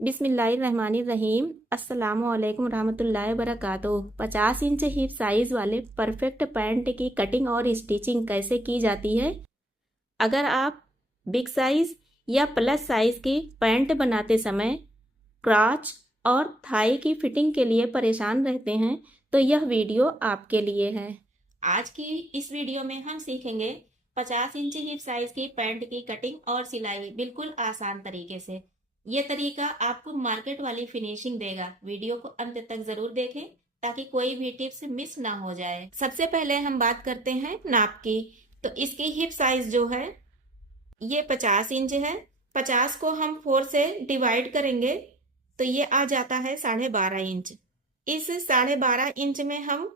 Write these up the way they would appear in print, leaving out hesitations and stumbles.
बिस्मिल्लाहिर्रहमानिर्रहीम। अस्सलामुअलैकुम रहमतुल्लाहि वबरकातुहू। 50 इंच हिप साइज वाले परफेक्ट पैंट की कटिंग और स्टिचिंग कैसे की जाती है। अगर आप बिग साइज या प्लस साइज की पैंट बनाते समय क्रॉच और थाई की फिटिंग के लिए परेशान रहते हैं तो यह वीडियो आपके लिए है। आज की इस वीडियो में हम सीखेंगे 50 इंच हिप साइज की पैंट की कटिंग और सिलाई बिल्कुल आसान तरीके से। ये तरीका आपको मार्केट वाली फिनिशिंग देगा। वीडियो को अंत तक जरूर देखें ताकि कोई भी टिप्स मिस ना हो जाए। सबसे पहले हम बात करते हैं नाप की। तो इसकी हिप साइज जो है ये 50 इंच है। 50 को हम 4 से डिवाइड करेंगे तो ये आ जाता है 12.5 इंच। इस 12.5 इंच में हम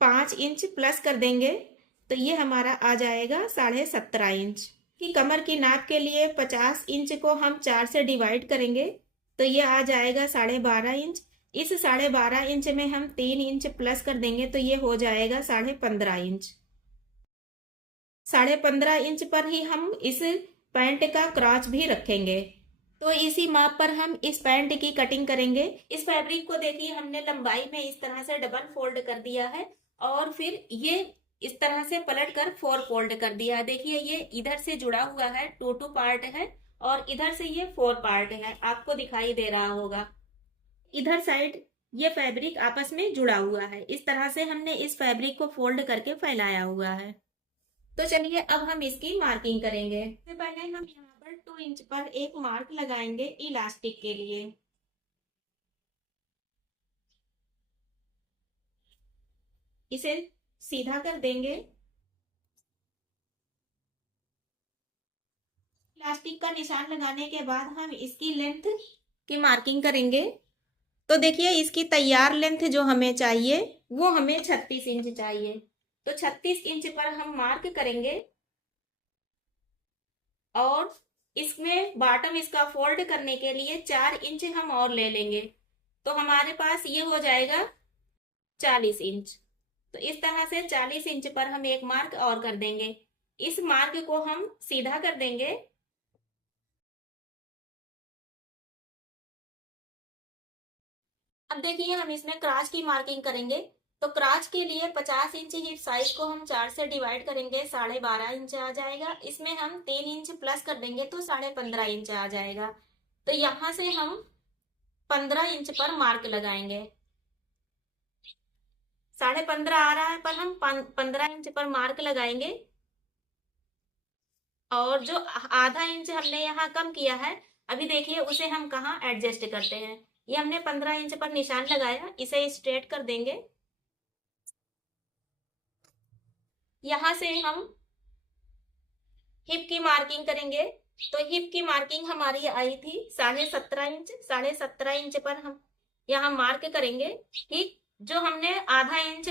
5 इंच प्लस कर देंगे तो ये हमारा आ जाएगा 17.5 इंच। की कमर की नाप के लिए 50 इंच को हम 4 से डिवाइड करेंगे तो ये आ जाएगा 12.5 इंच। इस 12.5 इंच में हम 3 इंच प्लस कर देंगे तो ये हो जाएगा 15.5 इंच। 15.5 इंच पर ही हम इस पैंट का क्रॉच भी रखेंगे। तो इसी माप पर हम इस पैंट की कटिंग करेंगे। इस फैब्रिक को देखिए हमने लंबाई में इस तरह से डबल फोल्ड कर दिया है और फिर ये इस तरह से पलट कर 4 फोल्ड कर दिया है। देखिए ये इधर से जुड़ा हुआ है, 2 पार्ट है और इधर से ये 4 पार्ट है, आपको दिखाई दे रहा होगा। इधर साइड ये फैब्रिक आपस में जुड़ा हुआ है। इस तरह से हमने इस फैब्रिक को फोल्ड करके फैलाया हुआ है। तो चलिए अब हम इसकी मार्किंग करेंगे। सबसे पहले हम यहाँ पर 2 इंच पर एक मार्क लगाएंगे इलास्टिक के लिए। इसे सीधा कर देंगे। इलास्टिक का निशान लगाने के बाद हम इसकी लेंथ की मार्किंग करेंगे। तो देखिए इसकी तैयार लेंथ जो हमें चाहिए वो हमें 36 इंच चाहिए। तो 36 इंच पर हम मार्क करेंगे और इसमें बॉटम इसका फोल्ड करने के लिए 4 इंच हम और ले लेंगे तो हमारे पास ये हो जाएगा 40 इंच। तो इस तरह से 40 इंच पर हम एक मार्क और कर देंगे। इस मार्क को हम सीधा कर देंगे। अब देखिए हम इसमें क्रॉच की मार्किंग करेंगे। तो क्रॉच के लिए 50 इंच हिप साइज को हम 4 से डिवाइड करेंगे, 12.5 इंच आ जाएगा। इसमें हम 3 इंच प्लस कर देंगे तो 15.5 इंच आ जाएगा। तो यहाँ से हम 15 इंच पर मार्क लगाएंगे। 15.5 आ रहा है पर हम 15 इंच पर मार्क लगाएंगे और जो आधा इंच हमने यहाँ कम किया है अभी देखिए उसे हम कहाँ एडजस्ट करते हैं। ये हमने 15 इंच पर निशान लगाया, इसे स्ट्रेट कर देंगे। यहाँ से हम हिप की मार्किंग करेंगे। तो हिप की मार्किंग हमारी आई थी 17.5 इंच। 17.5 इंच पर हम यहाँ मार्क करेंगे। ठीक, जो हमने आधा इंच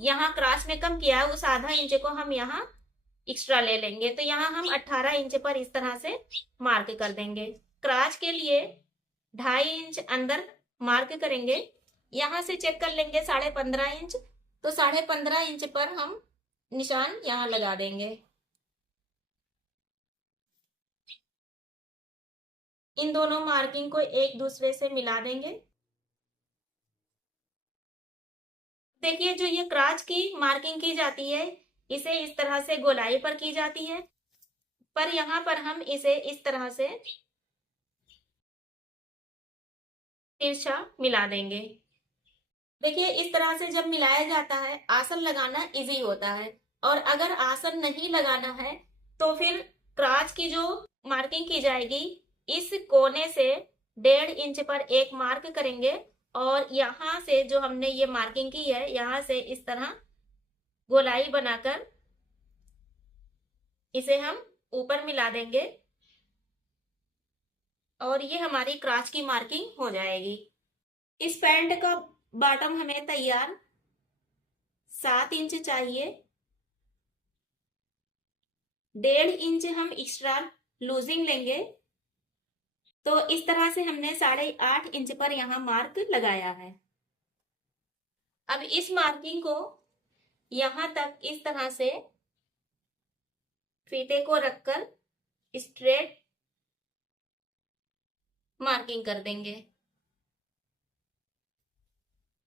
यहाँ क्रॉस में कम किया है उस आधा इंच को हम यहाँ एक्स्ट्रा ले लेंगे। तो यहाँ हम 18 इंच पर इस तरह से मार्क कर देंगे। क्रॉच के लिए 2.5 इंच अंदर मार्क करेंगे। यहाँ से चेक कर लेंगे 15.5 इंच। तो 15.5 इंच पर हम निशान यहाँ लगा देंगे। इन दोनों मार्किंग को एक दूसरे से मिला देंगे। देखिए जो ये क्रॉच की मार्किंग की जाती है इसे इस तरह से गोलाई पर की जाती है, पर यहाँ पर हम इसे इस तरह से तिरछा मिला देंगे। देखिए इस तरह से जब मिलाया जाता है आसन लगाना इजी होता है। और अगर आसन नहीं लगाना है तो फिर क्रॉच की जो मार्किंग की जाएगी इस कोने से 1.5 इंच पर एक मार्क करेंगे और यहाँ से जो हमने ये मार्किंग की है यहाँ से इस तरह गोलाई बनाकर इसे हम ऊपर मिला देंगे और ये हमारी क्रॉच की मार्किंग हो जाएगी। इस पैंट का बॉटम हमें तैयार 7 इंच चाहिए। 1.5 इंच हम एक्स्ट्रा लूजिंग लेंगे। तो इस तरह से हमने 8.5 इंच पर यहाँ मार्क लगाया है। अब इस मार्किंग को यहाँ तक इस तरह से फीते को रखकर स्ट्रेट मार्किंग कर देंगे।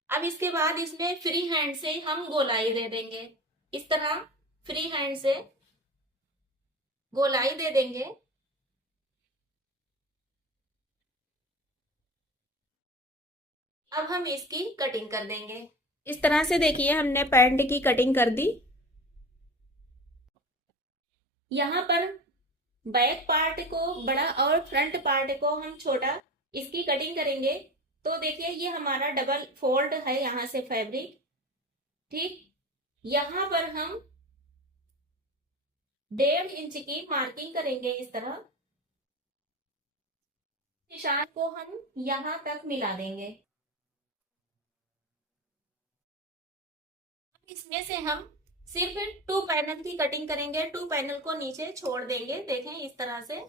अब इसके बाद इसमें फ्री हैंड से हम गोलाई दे देंगे। इस तरह फ्री हैंड से गोलाई दे देंगे। अब हम इसकी कटिंग कर देंगे। इस तरह से देखिए हमने पैंट की कटिंग कर दी। यहाँ पर बैक पार्ट को बड़ा और फ्रंट पार्ट को हम छोटा इसकी कटिंग करेंगे। तो देखिए ये हमारा डबल फोल्ड है यहाँ से फैब्रिक, ठीक। यहाँ पर हम 1.5 इंच की मार्किंग करेंगे। इस तरह निशान को हम यहाँ तक मिला देंगे। इसमें से हम सिर्फ 2 पैनल की कटिंग करेंगे। 2 पैनल को नीचे छोड़ देंगे। देखें इस तरह से।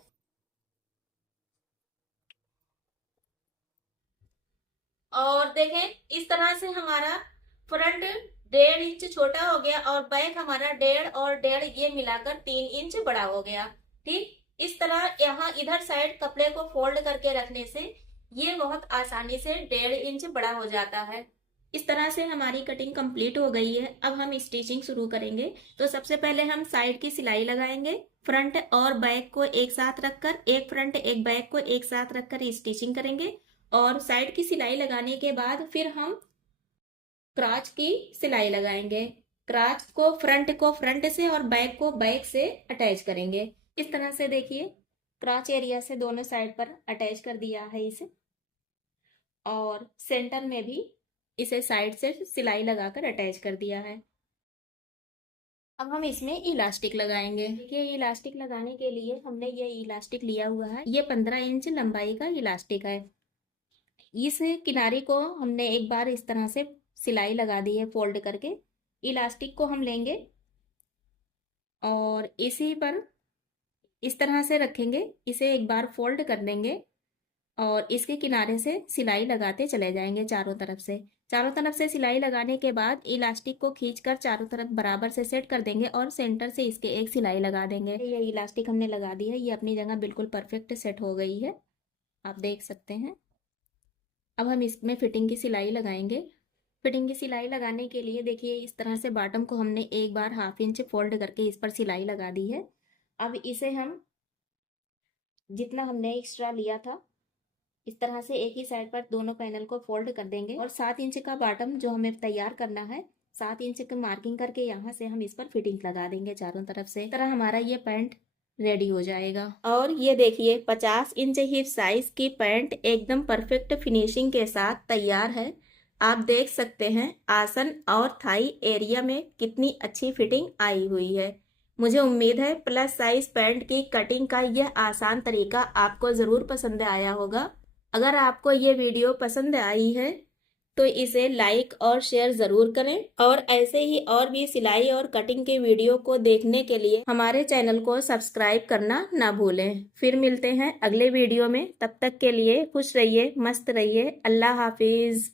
और देखें इस तरह से हमारा फ्रंट 1.5 इंच छोटा हो गया और बैक हमारा 1.5 और 1.5 ये मिलाकर 3 इंच बड़ा हो गया, ठीक। इस तरह यहाँ इधर साइड कपड़े को फोल्ड करके रखने से ये बहुत आसानी से 1.5 इंच बड़ा हो जाता है। इस तरह से हमारी कटिंग कंप्लीट हो गई है। अब हम स्टिचिंग शुरू करेंगे। तो सबसे पहले हम साइड की सिलाई लगाएंगे। फ्रंट और बैक को एक साथ रखकर, एक फ्रंट एक बैक को एक साथ रखकर स्टिचिंग करेंगे। और साइड की सिलाई लगाने के बाद फिर हम क्राच की सिलाई लगाएंगे। क्राच को फ्रंट से और बैक को बैक से अटैच करेंगे। इस तरह से देखिए क्राच एरिया से दोनों साइड पर अटैच कर दिया है इसे, और सेंटर में भी इसे साइड से सिलाई लगाकर अटैच कर दिया है। अब हम इसमें इलास्टिक लगाएंगे। देखिए इलास्टिक लगाने के लिए हमने ये इलास्टिक लिया हुआ है। ये 15 इंच लंबाई का इलास्टिक है। इस किनारे को हमने एक बार इस तरह से सिलाई लगा दी है फोल्ड करके। इलास्टिक को हम लेंगे और इसी पर इस तरह से रखेंगे। इसे एक बार फोल्ड कर देंगे और इसके किनारे से सिलाई लगाते चले जाएंगे चारों तरफ से। चारों तरफ से सिलाई लगाने के बाद इलास्टिक को खींचकर चारों तरफ बराबर से सेट कर देंगे और सेंटर से इसके एक सिलाई लगा देंगे। ये इलास्टिक हमने लगा दी है। ये अपनी जगह बिल्कुल परफेक्ट सेट हो गई है, आप देख सकते हैं। अब हम इसमें फिटिंग की सिलाई लगाएंगे। फिटिंग की सिलाई लगाने के लिए देखिए इस तरह से बॉटम को हमने एक बार 1/2 इंच फोल्ड करके इस पर सिलाई लगा दी है। अब इसे हम जितना हमने एक्स्ट्रा लिया था इस तरह से एक ही साइड पर दोनों पैनल को फोल्ड कर देंगे और 7 इंच का बॉटम जो हमें तैयार करना है 7 इंच की मार्किंग करके यहाँ से हम इस पर फिटिंग लगा देंगे चारों तरफ से। इस तरह हमारा ये पैंट रेडी हो जाएगा। और ये देखिए 50 इंच हिप साइज की पैंट एकदम परफेक्ट फिनिशिंग के साथ तैयार है। आप देख सकते हैं आसन और थाई एरिया में कितनी अच्छी फिटिंग आई हुई है। मुझे उम्मीद है प्लस साइज पैंट की कटिंग का यह आसान तरीका आपको ज़रूर पसंद आया होगा। अगर आपको ये वीडियो पसंद आई है तो इसे लाइक और शेयर ज़रूर करें और ऐसे ही और भी सिलाई और कटिंग के वीडियो को देखने के लिए हमारे चैनल को सब्सक्राइब करना ना भूलें। फिर मिलते हैं अगले वीडियो में। तब तक के लिए खुश रहिए, मस्त रहिए। अल्लाह हाफिज़।